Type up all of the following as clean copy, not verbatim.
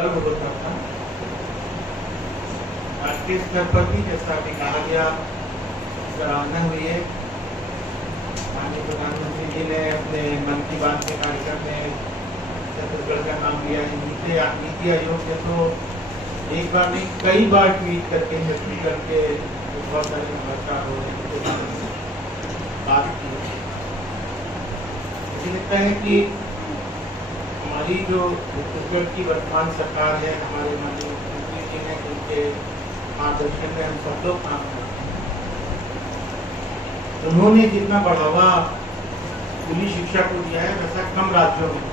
गर्व होता था। राष्ट्रीय स्तर पर भी जैसा अभी कहा गया सराहना हुई है। माननीय प्रधानमंत्री जी ने अपने मन की बात के कार्यक्रम में छत्तीसगढ़ का नाम लिया है। नीति आयोग ने तो एक बार नहीं कई बार ट्वीट करके छत्तीसगढ़ के बहुत सारे भाषा बात की। मुझे लगता है कि हमारी जो छत्तीसगढ़ की वर्तमान सरकार है, हमारे माननीय मुख्यमंत्री जी ने उनके मार्गदर्शन में हम सब लोग काम करते हैं। उन्होंने जितना बढ़ावा स्कूली शिक्षा को दिया है वैसा कम राज्यों में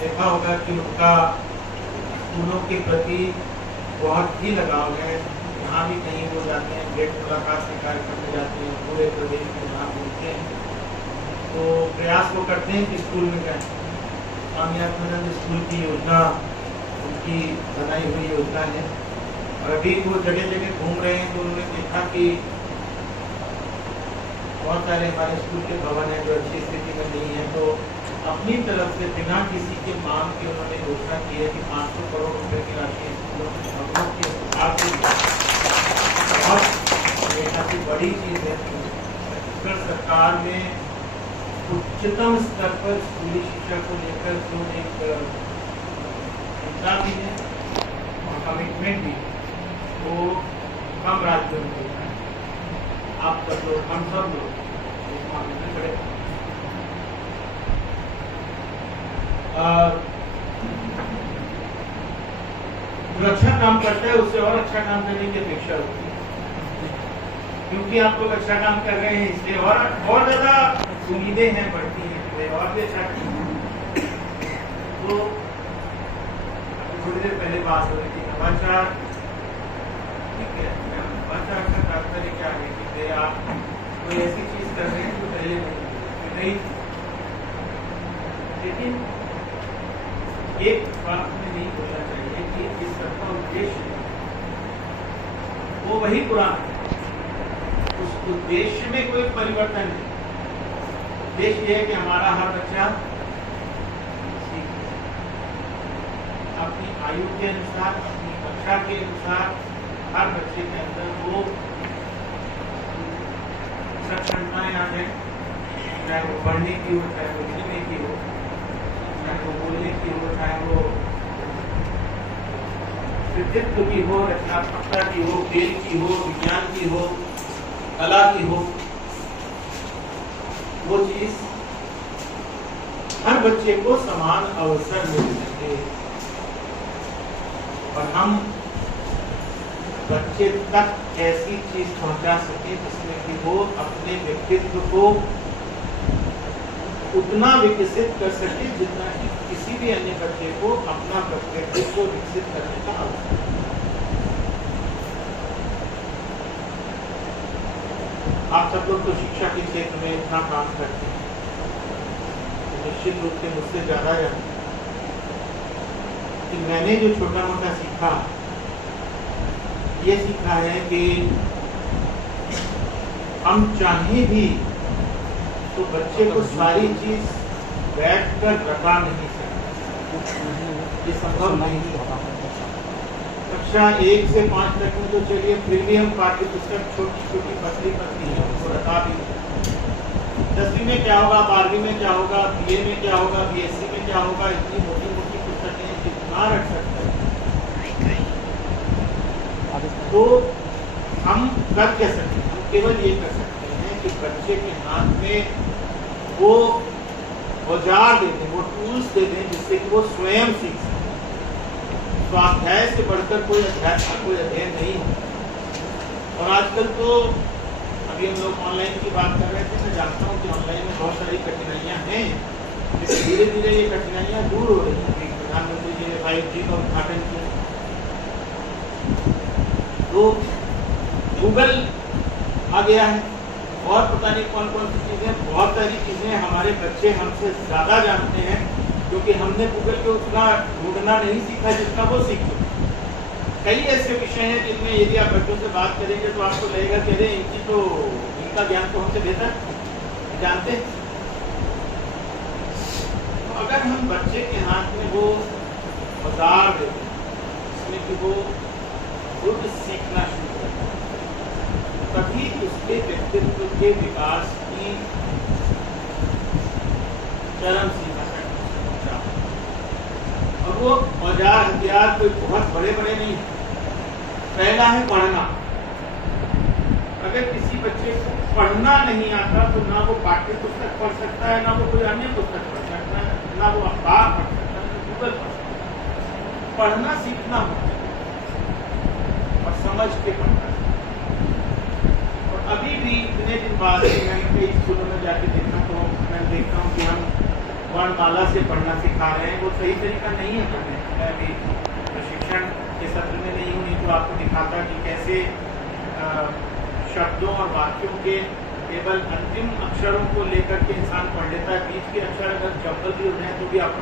देखा होगा कि उनका स्कूलों के प्रति बहुत ही लगाव है। यहाँ भी कहीं वो जाते हैं, भेंट मुलाकात के कार्यक्रम में जाते हैं, पूरे प्रदेश में जहाँ घूमते हैं तो प्रयास वो करते हैं कि स्कूल में जाएं। स्वामी आत्मानंद स्कूल की योजना उनकी बनाई हुई योजना है और अभी वो जगह जगह घूम रहे हैं तो उन्होंने देखा कि बहुत सारे हमारे स्कूल के भवन हैं जो अच्छी स्थिति में नहीं है, तो अपनी तरफ से बिना किसी के मांग के उन्होंने घोषणा की है कि 500 करोड़ रुपए की राशि स्कूलों के भवनों के बहुत काफी बड़ी चीज है। छत्तीसगढ़ सरकार ने उच्चतम स्तर पर स्कूली शिक्षा को लेकर जो एक चिंता भी है और कमिटमेंट भी वो कम राज्यों में होता है। आप सब लोग, हम सब लोग इस मामले में खड़े जो अच्छा काम करता है उससे और अच्छा काम करने की अपेक्षा होती है, क्योंकि आप लोग अच्छा काम कर रहे हैं इसलिए और ज्यादा उम्मीदें हैं बढ़ती हैं और भी अच्छा करें। तो थोड़ी देर पहले बात हो रही थी नवाचार, ठीक है, नवाचार का तात्पर्य क्या है कि आप कोई ऐसी चीज कर रहे हैं जो पहले नहीं, लेकिन एक बात में नहीं बोलना चाहिए कि इस सबका उद्देश्य वो वही पुराना है, उस उद्देश्य में कोई परिवर्तन नहीं। उद्देश्य ये है कि हमारा हर बच्चा अपनी आयु के अनुसार, अपनी कक्षा के अनुसार हर बच्चे के अंदर वो सक्षमताएं आ जाए, चाहे वो पढ़ने की हो, चाहे वो लिखने की हो, चाहे वो बोलने की हो, चाहे वो कृतित्व की हो, रचनात्मकता की हो, खेल की हो, विज्ञान की हो, कला की हो, वो चीज हर बच्चे को समान अवसर मिल सके और हम बच्चे तक ऐसी चीज पहुंचा सके जिसमें कि वो अपने व्यक्तित्व को उतना विकसित कर सके जितना कि किसी भी अन्य बच्चे को अपना व्यक्तित्व विकसित करने का अवसर। आप सब लोग तो शिक्षा के क्षेत्र में इतना काम करते हैं तो निश्चित रूप से मुझसे ज्यादा जानते हैं कि मैंने जो छोटा मोटा सीखा, ये सीखा है कि हम चाहे भी तो बच्चे को सारी चीज बैठकर रटा नहीं सकते, ये संभव नहीं है। कक्षा 1 से 5 तक में तो चलिए फिर भी हम पाठ्य पुस्तक छोटी छोटी पतली पतली है उसको रटा भी। 10वीं में क्या होगा, 12वीं में क्या होगा, BA में क्या होगा, BSc में क्या होगा, इतनी मोटी मोटी पुस्तकें जितना रख सकते हैं तो हम कर क्या सकते हैं, हम केवल ये कर सकते हैं कि बच्चे के हाथ में वो औजार दे दें, वो टूल्स दे दें जिससे कि वो स्वयं सीख सके। स्वाध्याय से बढ़कर कोई अध्ययन नहीं है। और आजकल तो अभी हम लोग ऑनलाइन की बात कर रहे थे, मैं जानता हूँ कि ऑनलाइन में बहुत सारी कठिनाइयाँ हैं, लेकिन धीरे धीरे ये कठिनाइयाँ दूर हो रही हैं। प्रधानमंत्री जी ने 5G का उद्घाटन किया तो गूगल आ गया है और पता नहीं कौन कौन सी चीजें, बहुत सारी चीजें हमारे बच्चे हमसे ज्यादा जानते हैं क्योंकि हमने गूगल पे उतना ढूंढना नहीं सीखा जितना वो सीख चुके। कई ऐसे विषय हैं जिनमें यदि आप बच्चों से बात करेंगे तो आपको लगेगा कि अरे इनका ज्ञान तो हमसे बेहतर जानते हैं। तो अगर हम बच्चे के हाथ में वो औजार देते हैं, कि वो खुद सीखना शुरू करे, तभी उसके व्यक्तित्व के विकास की चरम सीमा तक पहुंचा। और वो औजार हथियार कोई बहुत बड़े बड़े नहीं। पहला है पढ़ना। अगर किसी बच्चे को पढ़ना नहीं आता तो ना वो पाठ्य पुस्तक पढ़ सकता है, ना वो कोई अन्य पुस्तक पढ़ सकता है, ना वो अखबार पढ़ सकता है, ना गूगल पढ़ सकता है। पढ़ना सीखना होता है और समझ के पढ़ना। और अभी भी इतने दिन बाद मैंने कई स्कूलों में जाके देखा तो मैं देखता हूँ कि हम वर्णमाला से पढ़ना सिखा रहे हैं। वो सही तरीका नहीं है पढ़ने। मैं अभी प्रशिक्षण के सत्र में नहीं हूँ, नहीं तो आपको दिखाता कि कैसे शब्दों और वाक्यों के केवल अंतिम अक्षरों को लेकर के इंसान पढ़ लेता है। बीच के अक्षर अगर जब्बल भी हो जाए तो भी आप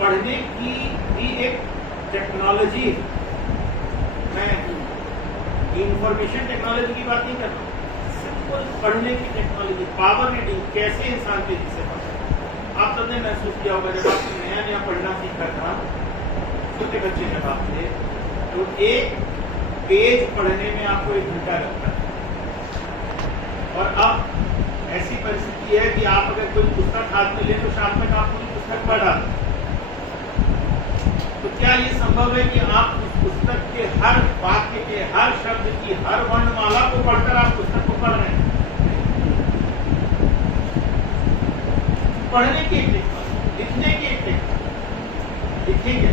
पढ़ने की भी एक टेक्नोलॉजी है। मैं इंफॉर्मेशन टेक्नोलॉजी की बात नहीं कर रहा हूँ, सिंपल पढ़ने की टेक्नोलॉजी। पावर रीडिंग, कैसे इंसान तेजी से पढ़ता है। आप सबने महसूस किया होगा जब आप नया नया पढ़ना सीखा था, छोटे बच्चे जब आप थे, तो एक पेज पढ़ने में आपको 1 घंटा लगता है। और अब ऐसी परिस्थिति है कि आप अगर कोई पुस्तक हाथ में ले तो शाम तक आप पूरी पुस्तक पढ़ डालें। तो क्या ये संभव है कि आप उस पुस्तक के हर वाक्य के हर शब्द की हर वर्णमाला को पढ़कर आप पुस्तक को पढ़ रहे हैं? पढ़ने की एक टेक्नोलॉजी, लिखने की एक टेक्नोलॉजी। लिखेंगे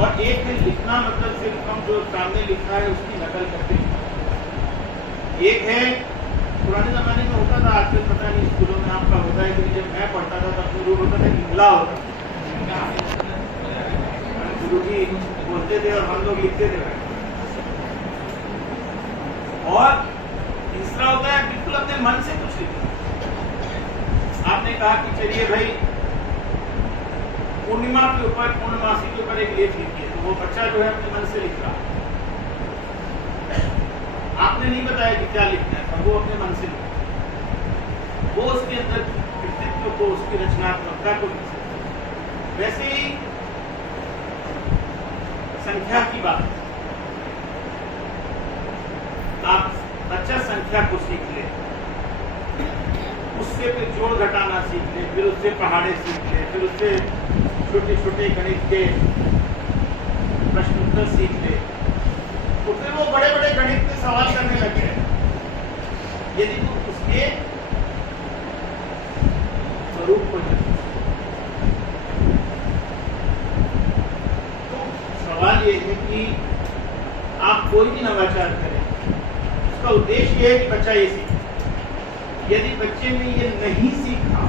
और एक है लिखना, मतलब सिर्फ हम जो सामने लिखा है उसकी नकल करते हैं। एक है पुराने जमाने में होता था, आजकल पता नहीं स्कूलों में आपका होता है कि जब मैं पढ़ता था तब तो रूल होता था, हिमला होता था। गुरु जी बोलते थे और हम लोग लिखते थे। और तीसरा होता है बिल्कुल अपने मन से कुछ लिखना। आपने कहा कि चलिए भाई पूर्णिमा के ऊपर, पूर्णमासी के ऊपर एक लेख लिखिए, तो वो बच्चा जो है अपने मन से लिख रहा। आपने नहीं बताया कि क्या लिखना है, पर वो अपने मन से लिख, वो उसके अंदर व्यक्तित्व को, उसकी रचनात्मकता को लिख सकता। वैसे ही संख्या की बात, आप बच्चा संख्या को सीख ले, उससे फिर जोड़ घटाना सीख ले, फिर उससे पहाड़े सीख ले, फिर उससे छोटे छोटे गणित के प्रश्न उत्तर सीख ले, तो फिर वो बड़े बड़े गणित के सवाल करने लगे। यदि तुम उसके स्वरूप को जानते, तो सवाल ये है कि आप कोई भी नवाचार करें, उसका उद्देश्य ये है कि बच्चा ये सीखे। यदि बच्चे ने ये नहीं सीखा,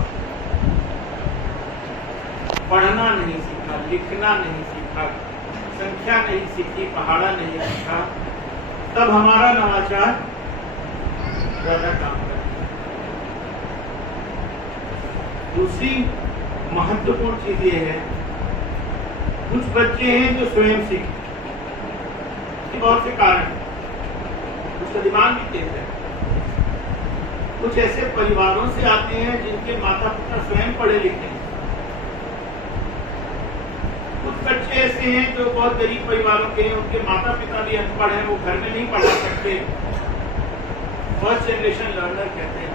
पढ़ना नहीं सीखा, लिखना नहीं सीखा, संख्या नहीं सीखी, पहाड़ा नहीं सीखा, तब हमारा नवाचार ज्यादा काम करेगा। दूसरी महत्वपूर्ण चीज ये है, कुछ बच्चे हैं जो स्वयं सीखते, बहुत से कारण हैं, उसका दिमाग भी तेज है। कुछ ऐसे परिवारों से आते हैं जिनके माता पिता स्वयं पढ़े लिखे हैं। कुछ बच्चे ऐसे हैं जो बहुत गरीब परिवारों के हैं, उनके माता पिता भी अनपढ़ हैं, वो घर में नहीं पढ़ा सकते। फर्स्ट जनरेशन लर्नर कहते हैं।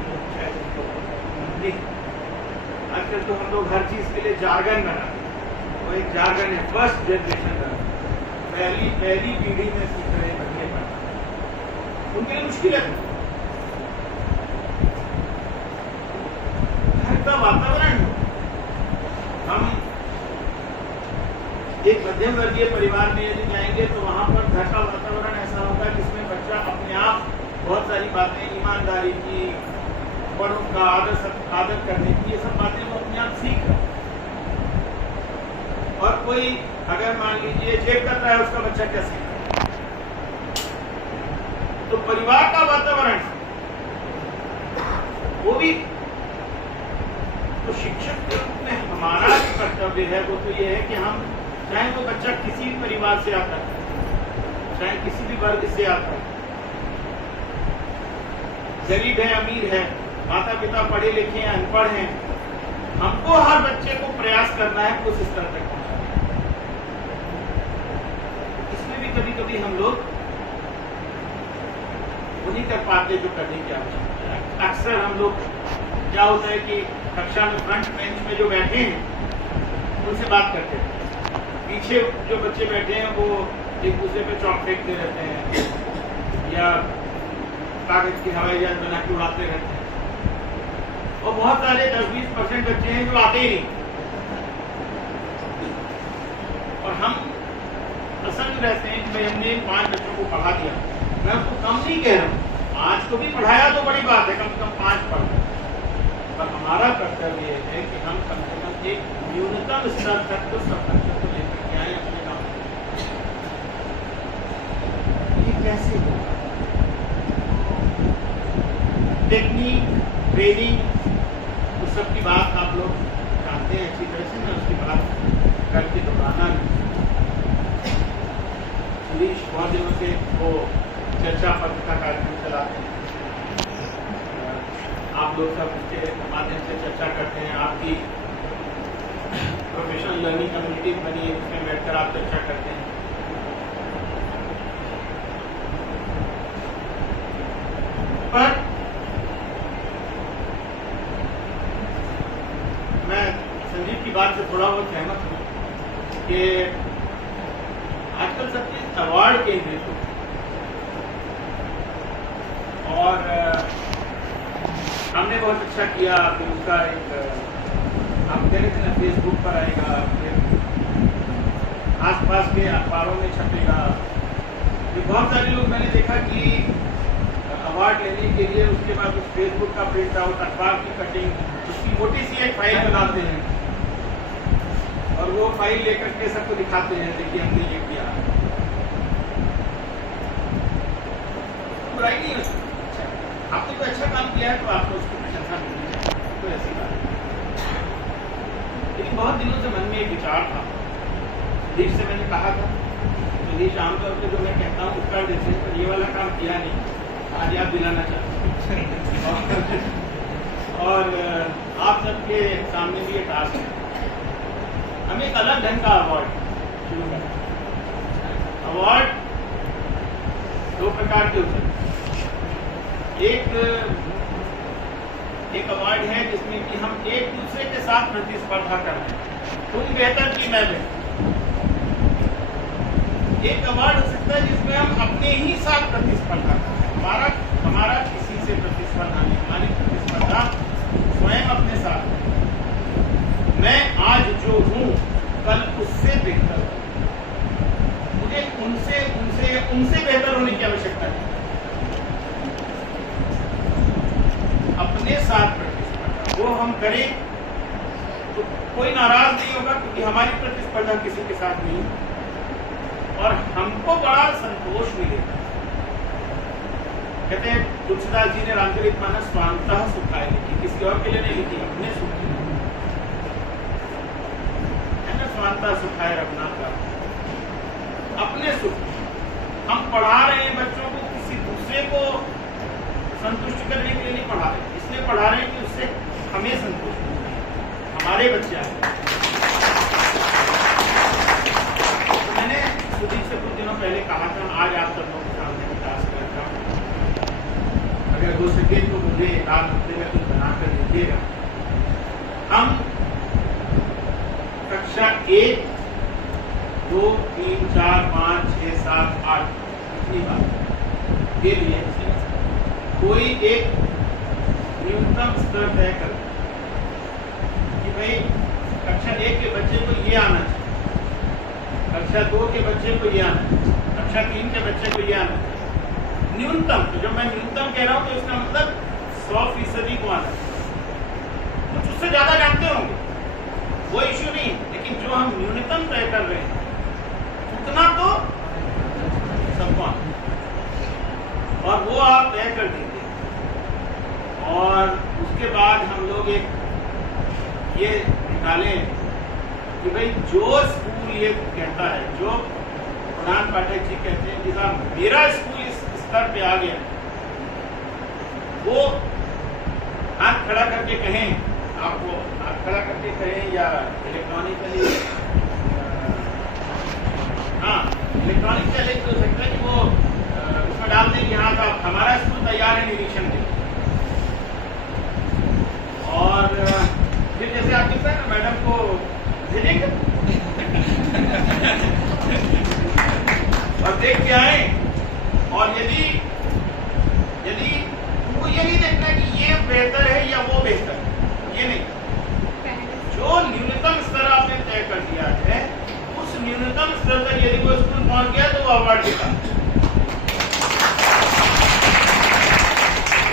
आजकल तो हम लोग हर चीज के लिए जार्गन बनाते हैं, वो एक जार्गन है, फर्स्ट जनरेशन लर्नर। पहली पीढ़ी में सीख रहे बच्चे पढ़ना, उनके लिए मुश्किल है। घर का वातावरण, हम एक मध्यम वर्गीय परिवार में यदि जाएंगे तो वहां पर घर का वातावरण ऐसा होगा जिसमें बच्चा अपने आप बहुत सारी बातें, ईमानदारी की, बड़ों का आदर करने की, ये सब बातें वो अपने आप सीख रहा है। और कोई अगर मान लीजिए चेक कर रहा है, उसका बच्चा क्या सीख, तो परिवार का वातावरण वो भी, तो शिक्षक के रूप में हमारा जो कर्तव्य है वो तो ये है कि हम, चाहे वो बच्चा किसी भी परिवार से आता है, चाहे किसी भी वर्ग से आता है, गरीब है, अमीर है, माता पिता पढ़े लिखे हैं, अनपढ़ हैं, हमको हर बच्चे को प्रयास पास करना है उस स्तर तक पहुंचाना है। इसमें भी कभी कभी हम लोग वो नहीं कर पाते जो करने की आवश्यकता है। अक्सर हम लोग क्या होता है कि कक्षा में फ्रंट बेंच में जो बैठे हैं उनसे बात करते हैं, पीछे जो बच्चे बैठे हैं वो एक दूसरे पे चौक फेंकते रहते हैं या कागज की हवाई जहाज बना के उड़ाते रहते हैं। और बहुत सारे 10-20% बच्चे हैं जो आते ही नहीं, और हम प्रसन्न रहते हैं कि भाई हमने 5 बच्चों को पढ़ा दिया। मैं उसको कम नहीं कह रहा हूँ, 5 को भी पढ़ाया तो बड़ी बात है, कम से कम 5 पढ़ गए। पर हमारा कर्तव्य यह है कि हम कम से कम एक न्यूनतम स्तर तक तो सब बच्चों को लेकर के आए अपने गाँव। ये कैसे होगा? टेक्निक, ट्रेनिंग, उस सब की बात आप लोग जानते हैं अच्छी तरह से, मैं उसकी बात करके दोहराना नहीं। सुरेश बहुत दिनों से वो चर्चा पत्र का कार्यक्रम चलाते हैं, आप लोग सब उसके माध्यम से चर्चा करते हैं। आपकी प्रोफेशनल लर्निंग कम्युनिटी बनी है, उसमें बैठकर आप चर्चा करते हैं। पर मैं संजीव की बात से थोड़ा बहुत सहमत हूँ कि आजकल सब चीज अवार्ड केंद्रित होती है, और हमने बहुत अच्छा किया। फिर उसका एक आप कह रहे थे ना, फेसबुक पर आएगा, फिर आसपास के अखबारों में छपेगा। फिर बहुत सारे लोग मैंने देखा कि अवार्ड लेने के लिए उसके बाद उस फेसबुक का प्रिंट आउट, अखबार की कटिंग, उसकी मोटी सी एक फाइल बनाते हैं और वो फाइल लेकर के सबको दिखाते हैं, देखिए हमने ये किया। बुराई नहीं है उसमें, आपने कोई अच्छा काम किया है तो आपको उसकी प्रशंसा मिलनी चाहिए, तो ऐसी बात है। लेकिन बहुत दिनों से मन में एक विचार था, सुधीर से मैंने कहा था, सुधीर आमतौर पर जो मैं कहता हूँ उत्तर देते हैं, पर ये वाला काम किया नहीं, आज याद दिलाना चाहते हैं। और आप सबके सामने भी ये टास्क है, हम एक अलग ढंग का अवार्ड शुरू करें। अवार्ड 2 प्रकार के होते हैं। एक अवार्ड है जिसमें कि हम एक दूसरे के साथ प्रतिस्पर्धा कर रहे हैं, तुम बेहतर की मैं बेहतर। एक अवार्ड हो सकता है जिसमें हम अपने ही साथ प्रतिस्पर्धा कर रहे हैं, हमारा किसी से प्रतिस्पर्धा नहीं, हमारी प्रतिस्पर्धा स्वयं अपने साथ है। मैं आज जो हूँ कल उससे बेहतर हूँ, मुझे उनसे बेहतर होने की आवश्यकता है। अपने साथ प्रतिस्पर्धा वो हम करें तो कोई नाराज नहीं होगा, क्योंकि हमारी प्रतिस्पर्धा किसी के साथ नहीं है और हमको बड़ा संतोष मिलेगा। कहते हैं तुलसीदास जी ने रामचरितमानस स्वांतः सुखाय लिखी, किसी और के लिए नहीं लिखी, अपने सुख के लिए है ना। स्वांतः सुखाय रघुनाथ का अपने सुख। हम पढ़ा रहे हैं बच्चों को, किसी दूसरे को संतुष्ट करने के लिए नहीं पढ़ा रहे, इसलिए पढ़ा रहे हैं कि उससे हमें संतुष्ट मिले, हमारे बच्चे आए। तो मैंने सुधीर से कुछ दिनों पहले कहा था, आज आप सब लोगों के सामने विकास करता हूँ, अगर हो सके तो मुझे रात हफ्ते में कुछ बनाकर दीजिएगा। हम कक्षा 1, 2, 3, 4, 5, 6, 7, 8 इतनी बात के लिए कोई एक न्यूनतम स्तर तय कर कि भाई कक्षा 1 के बच्चे को ये आना चाहिए, कक्षा 2 के बच्चे को ये आना चाहिए, कक्षा 3 के बच्चे को ये आना चाहिए। न्यूनतम, तो जब मैं न्यूनतम कह रहा हूँ तो इसका मतलब 100% को आना चाहिए। कुछ उससे ज्यादा जानते होंगे, वो इश्यू नहीं, लेकिन जो हम न्यूनतम तय कर रहे हैं उतना तो सबको आना, और वो आप तय कर दीजिए। और उसके बाद हम लोग एक ये निकालें कि भाई जो स्कूल ये कहता है, जो प्रधान पाठक जी कहते हैं कि साहब मेरा स्कूल इस स्तर पे आ गया, वो हाथ खड़ा करके कहें, आपको खड़ा करके करें या इलेक्ट्रॉनिकली, हाँ इलेक्ट्रॉनिक चैलेंज हो सकता है कि वो उसमें डाल दें कि हाँ साहब हमारा स्कूल तैयार है निरीक्षण के। और फिर जैसे आप कहते हैं ना मैडम को विजिट और देख के आए, और यदि वो ये नहीं देखना कि ये बेहतर है या वो बेहतर है, ये नहीं, जो न्यूनतम स्तर आपने तय कर दिया है उस न्यूनतम स्तर तक यदि वो स्कूल पहुंच गया तो वो अवार्ड देता।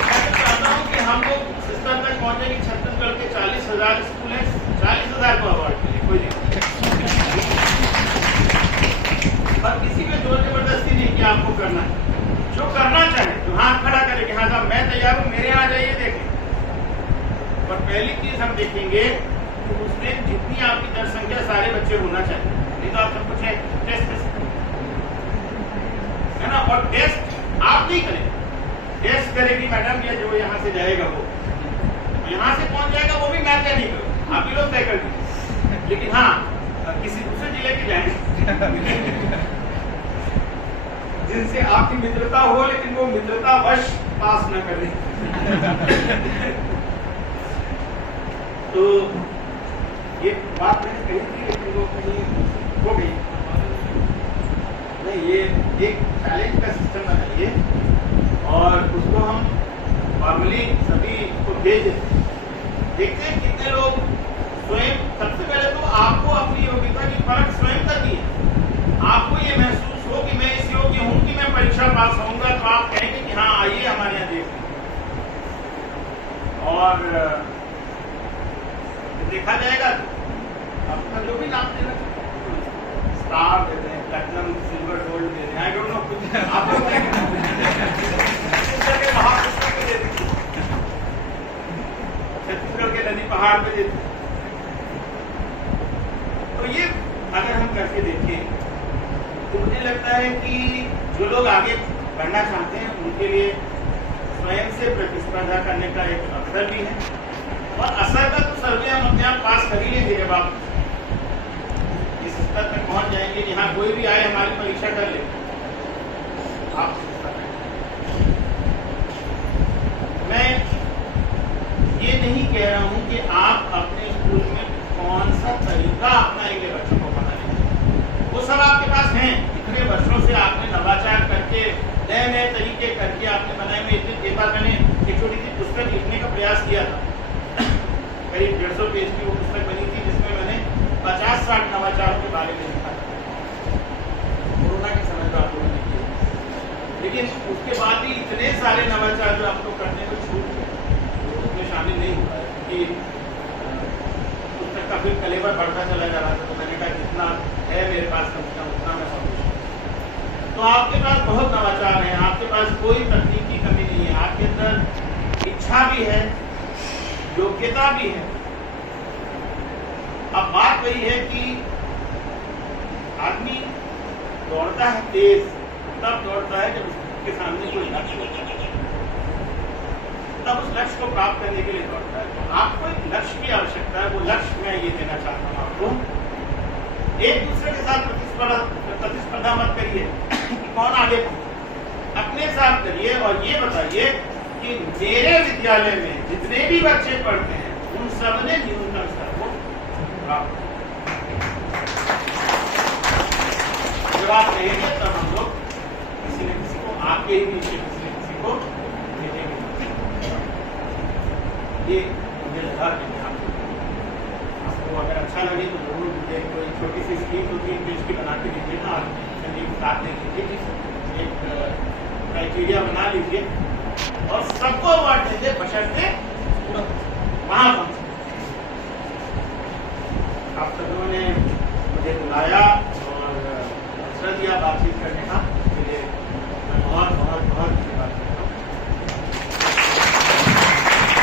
मैं चाहता हूं कि हम लोग उस स्तर तक पहुंचे कि छत्तीसगढ़ के 40,000 स्कूल हैं, 40,000 को अवार्ड मिले, कोई नहीं। और किसी में जोर जबरदस्ती नहीं कि आपको करना है, जो करना चाहे तो हाथ खड़ा करे कि हाँ साहब मैं तैयार हूँ, मेरे यहाँ जाइए देखें। और पहली चीज हम देखेंगे तो उसमें जितनी आपकी जनसंख्या सारे बच्चे होना चाहिए, नहीं तो आप सब कुछ है टेस्ट है ना। और टेस्ट आप नहीं करें, टेस्ट करेगी मैडम या जो यहाँ से जाएगा वो यहाँ से पहुंच जाएगा, वो भी मैं तय नहीं करूँ, आप ही लोग तय कर दीजिए। लेकिन हाँ किसी दूसरे जिले के जाएंगे जिनसे आपकी मित्रता हो, लेकिन वो मित्रता वश पास न करें। तो ये बात मैंने कही थी लेकिन वो कहीं हो गई नहीं। ये एक चैलेंज का सिस्टम बनाइए और उसको हम फॉर्मली सभी को भेज देखते हैं कितने लोग स्वयं। सबसे पहले तो आपको अपनी योग्यता की परख स्वयं करनी है। आपको ये महसूस हो कि मैं इस योग्य हूं कि मैं परीक्षा पास होऊंगा, तो आप कहेंगे कि हाँ आइए हमारे यहाँ देख। और देखा जाएगा आपका जो भी नाम देना, स्टार दे दें, प्लैटिनम, सिल्वर, गोल्ड दे दें, आई डोंट नो कुछ आप लोग छत्तीसगढ़ के महापुरुषों को दे दें, छत्तीसगढ़ के नदी पहाड़ पे दे दें। तो ये अगर हम करके देखें तो मुझे लगता है कि जो लोग आगे बढ़ना चाहते हैं उनके लिए स्वयं से प्रतिस्पर्धा करने का एक अवसर भी है। और असर का तो सर्वे हम अपने आप पास कर ही लेंगे जब आप इस स्तर तक पहुंच जाएंगे कि हाँ कोई भी आए हमारी परीक्षा कर ले। आप मैं ये नहीं कह रहा हूं कि आप अपने स्कूल में कौन सा तरीका अपनाएंगे बच्चों को पढ़ाने का, वो सब आपके पास हैं। इतने वर्षों से आपने नवाचार करके नए नए तरीके करके आपने बनाए हुए। एक बार मैंने एक छोटी सी पुस्तक लिखने का प्रयास किया था, करीब 150 पेज की वो पुस्तक बनी थी, जिसमें मैंने 50-60 नवाचारों के बारे में लिखा था। कोरोना के समय पर आप लोगों ने किया, लेकिन उसके बाद भी इतने सारे नवाचार जो आप लोग करने को छूट गए तो उसमें शामिल नहीं हुआ है कि पुस्तक का फिर कलेवर बढ़ता चला जा रहा था। तो मैंने कहा जितना है मेरे पास कम से कम उतना मैं समझूँ। तो आपके पास बहुत नवाचार है, आपके पास कोई तकनीक की कमी नहीं है, आपके अंदर इच्छा भी है, योग्यता भी है। अब बात वही है कि आदमी दौड़ता है तेज तब दौड़ता है जब उसके सामने कोई लक्ष्य होता है, तब उस लक्ष्य को प्राप्त करने के लिए दौड़ता है। तो आपको एक लक्ष्य की आवश्यकता है। वो लक्ष्य मैं ये देना चाहता हूँ आपको, एक दूसरे के साथ प्रतिस्पर्धा मत करिए कि कौन आगे पहुंचे, अपने साथ करिए और ये बताइए कि मेरे विद्यालय में जितने भी बच्चे पढ़ते हैं उन सब ने न्यूनतम स्तर को प्राप्त। जब आप कहेंगे तब हम लोग किसी न किसी को आपके ही नीचे किसी न किसी को भेजेंगे। ये मुझे लगा कि आपको अगर अच्छा लगे तो जरूर मुझे कोई छोटी सी स्कीम 2-3 पेज की बना के दीजिए ना, साथ दे दीजिए, एक क्राइटेरिया बना लीजिए और सबको अवार्ड देंगे बशर्ते वहां पहुंचे। आप सबों ने मुझे बुलाया,